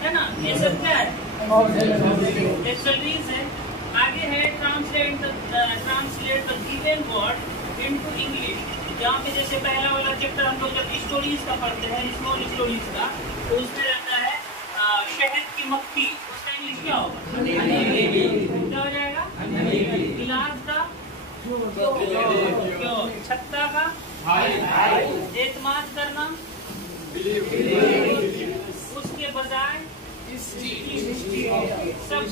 है ना, ये सब क्या है, एक्सलरीज है। आगे है translate the given word into English. जहाँ पे जैसे पहला वाला चैप्टर हम लोग जब स्टोरीज का पढ़ते हैं, स्मॉल स्टोरीज का, तो उसमें रहता है शहद की मक्खी, उसका इंग्लिश क्या होगा, क्या हो जाएगा, गिलास का क्यों, छत्ता का एतमाद करना, उसके बजाय सब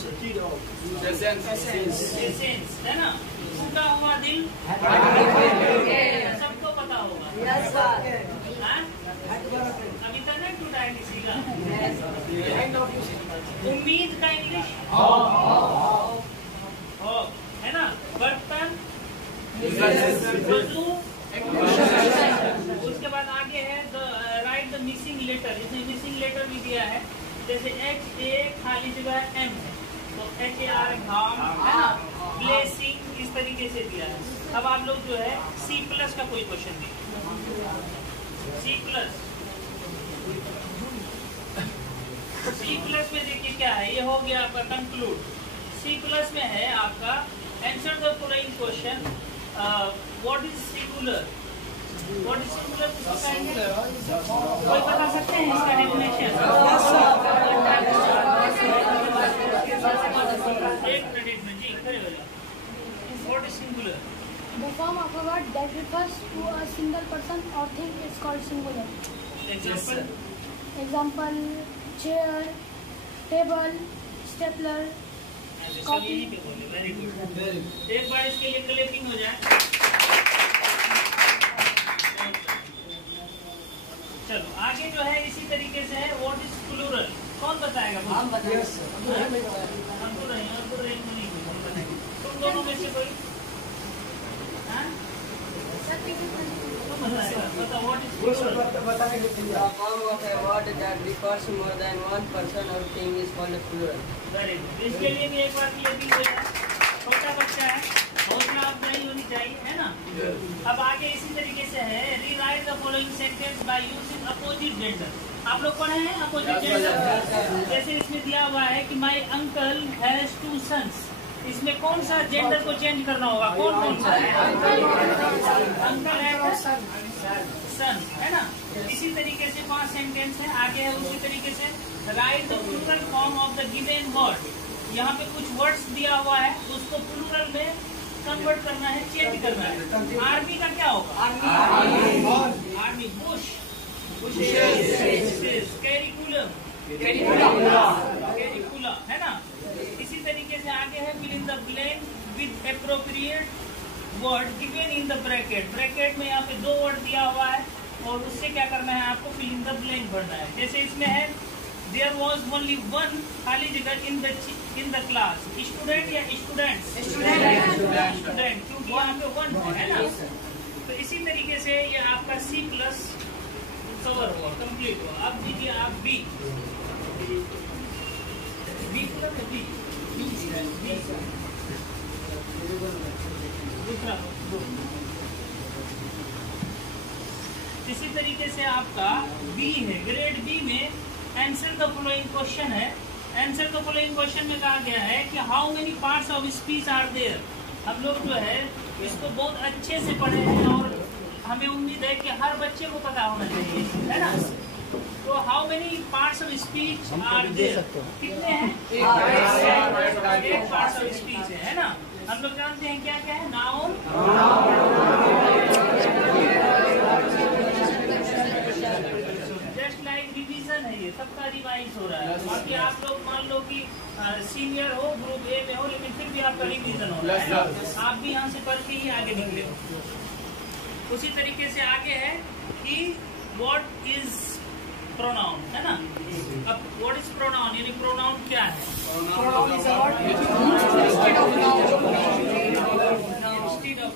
है ना, टूटा हुआ दिल सबको पता होगा। अभी तक नहीं टूटा है किसी का। उम्मीद का इंग्लिश है ना, बर्तन, वजू। उसके बाद आगे है राइट द मिसिंग लेटर। इसमें मिसिंग लेटर भी दिया है, जैसे HA खाली जगह M है तो HAR घाम है ना, ब्लेसिंग, इस तरीके से दिया है। अब आप लोग जो है C+ का कोई क्वेश्चन देखिए। C+ में देखिए क्या है, ये हो गया आपका कंक्लूड। C+ में है आपका answer the following question, what is singular, what is singular, कोई बता सकते हैं इसका डेफिनेशन? एक मिनट में जी, खड़े हो जाओ। What is singular? The form of a word that refers to a single person or thing is called singular. Example: chair, table, stapler, copy. Very good, एक बार इसके लिए क्लैपिंग हो जाए। चलो आगे जो है इसी तरीके से है, व्हाट इज प्लूरल, कौन बताएगा? हम बताएंगे, हम तो नहीं तुम दोनों में से कोई बताओ, what is plural? The form of a word that refers to more than one person or thing is called a plural. Very good, इसके लिए भी एक बार क्लैपिंग हो जाए। छोटा बच्चा है, हौसला अफजाई होनी चाहिए, है ना। अब आगे इसी तरीके से है, rewrite the following sentence by using opposite gender. आप लोग पढ़े हैं अपोजिट जेंडर? जैसे इसमें दिया हुआ है कि माय अंकल हैज 2 sons, इसमें कौन सा जेंडर को चेंज करना होगा, कौन सा है? अंकल है सन, है ना। इसी तरीके से 5 सेंटेंस है, आगे है उसी तरीके से write the plural form of the given word. यहाँ पे कुछ वर्ड्स दिया हुआ है, उसको प्लूरल में कन्वर्ट करना है, चेंज करना है। आर्मी का क्या होगा? आर्मी। बुश, कैरिकुलम, कैरिकुला, है ना। इसी तरीके से आगे है fill in the blank with appropriate word given in the bracket. Bracket में यहाँ पे 2 वर्ड दिया हुआ है और उससे क्या करना है, आपको फिल इन द ब्लैंक भरना है। जैसे इसमें है देयर वॉज ओनली 1 खाली जगह इन द क्लास, स्टूडेंट या स्टूडेंट्स? स्टूडेंट, क्योंकि यहाँ पे 1 है ना। तो इसी तरीके से ये आपका C+ कवर हुआ, कंप्लीट हुआ। अब दीजिए आप B दूसरा। इसी तरीके से आपका B है, ग्रेड B में आंसर द फॉलोइंग क्वेश्चन है। आंसर द फॉलोइंग क्वेश्चन में कहा गया है कि how many parts of speech are there. हम लोग जो है इसको बहुत अच्छे से पढ़े हैं और हमें उम्मीद है कि हर बच्चे को पता होना चाहिए, है ना। तो how many parts of speech are there, कितने हैं? 1 पार्ट्स ऑफ स्पीच है ना। हम लोग जानते हैं क्या क्या है, नाउन, जस्ट लाइक रिवीजन है, ये सबका रिवाइज हो रहा है। बाकी आप लोग मान लो कि सीनियर हो, ग्रुप A में हो, लेकिन फिर भी आपका रिवीजन हो रहा है, आप भी यहाँ से पढ़ के ही आगे निकले हो। उसी तरीके से आगे है कि व्हाट इज प्रोनाउन, है ना। अब व्हाट इज प्रोनाउन, यानी प्रोनाउन क्या है? Pronoun is a word instead of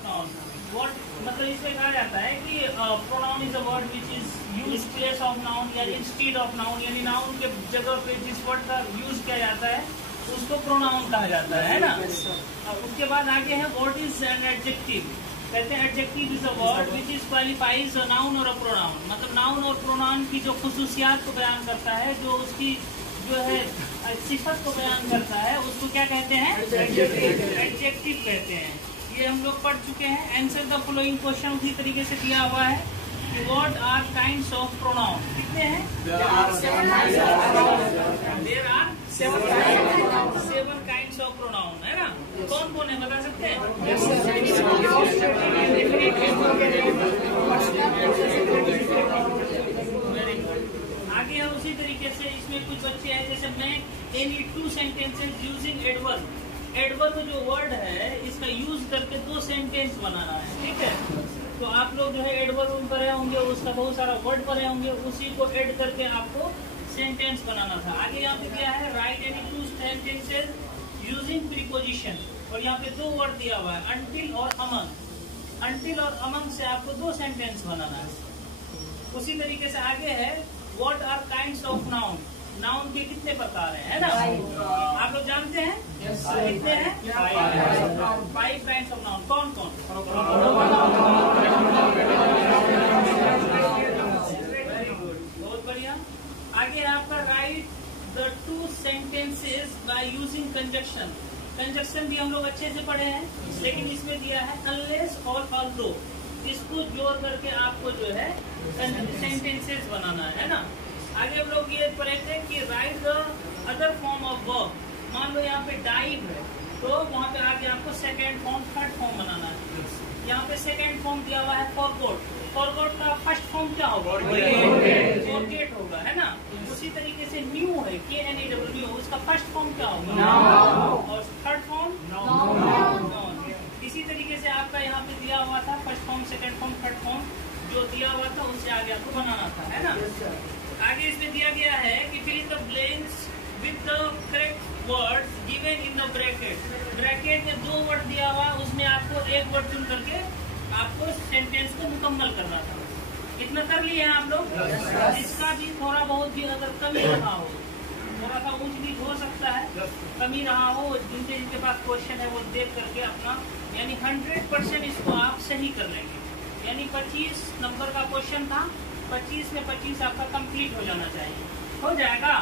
noun. What मतलब इसमें कहा जाता है कि pronoun is a word which is use place of noun या इंस्टीड ऑफ नाउन, यानी नाउन के जगह पे जिस वर्ड का यूज किया जाता है उसको प्रोनाउन कहा जाता है ना। उसके बाद आगे है व्हाट इज एन एडजेक्टिव। कहते हैं adjective is a word which is qualifies a noun और अ प्रोनाउन, मतलब नाउन और प्रोनाउन की जो खुसूसियात को बयान करता है, जो उसकी जो है सिफत को बयान करता है, उसको क्या कहते हैं? एडजेक्टिव कहते हैं। ये हम लोग पढ़ चुके हैं। आंसर द फॉलोइंग क्वेश्चन उसी तरीके से दिया हुआ है कि what are kinds of pronoun. कितने हैं? There are 7 kinds of pronoun, है ना? कौन कौन है बता सकते हैं? Very good. आगे हम उसी तरीके से इसमें कुछ बच्चे हैं, जैसे मैं any 2 sentences using adverb. Adverb जो वर्ड है इसका यूज करके 2 सेंटेंस बनाना है, ठीक है? तो आप लोग जो है एडवर्ब पढ़े होंगे, उसका बहुत सारा वर्ड पढ़े होंगे, उसी को ऐड करके आपको सेंटेंस बनाना था। आगे यहाँ पे क्या है? Right any 2 sentences using preposition, और यहाँ पे 2 वर्ड दिया हुआ है, अनटिल और अमंग। अनटिल और अमंग से आपको 2 सेंटेंस बनाना है। उसी तरीके से आगे है what are kinds of noun. Noun के कितने प्रकार हैं, है ना? आप लोग जानते हैं? कितने हैं? 5 काइंड्स ऑफ नाउन। कौन कौन? वेरी गुड, बहुत बढ़िया। आगे आपका right the 2 sentences by using conjunction. Conjunction भी हम लोग अच्छे से पढ़े हैं, लेकिन इसमें दिया है अनलेस और ऑल्दो। इसको जोड़ करके आपको जो है सेंटेंसेस बनाना है ना? आगे हम लोग ये पढ़ेंगे कि right the other form of verb. मान लो यहाँ पे डाइव है, तो वहाँ पे आगे आपको सेकेंड फॉर्म, थर्ड फॉर्म बनाना है। यहाँ पे सेकेंड फॉर्म दिया हुआ है फॉरगॉट। फॉरगॉट का फर्स्ट फॉर्म क्या होगा? फॉरगेट होगा, है ना? उसी तरीके से न्यू है, KNEW, उसका फर्स्ट फॉर्म क्या होगा? और थर्ड फॉर्म नॉन। इसी तरीके से आपका यहाँ पे दिया हुआ था first form, second form, third form, जो दिया हुआ था उससे आगे आपको बनाना था, है ना? आगे इसमें दिया गया है कि fill in the blanks with the correct words given in the bracket. Bracket में 2 वर्ड दिया हुआ, उसमें आपको 1 वर्ड चुन करके आपको सेंटेंस को मुकम्मल करना था। इतना कर लिए हैं आप लोग? इसका भी थोड़ा बहुत भी अगर कमी रहा हो, थोड़ा सा ऊंच नीच हो सकता है, कमी रहा हो, जिनके पास क्वेश्चन है वो देख करके अपना, यानी 100% इसको आप सही कर लेंगे। यानी 25 नंबर का क्वेश्चन था, 25 में 25 आपका कंप्लीट हो जाना चाहिए। हो जाएगा?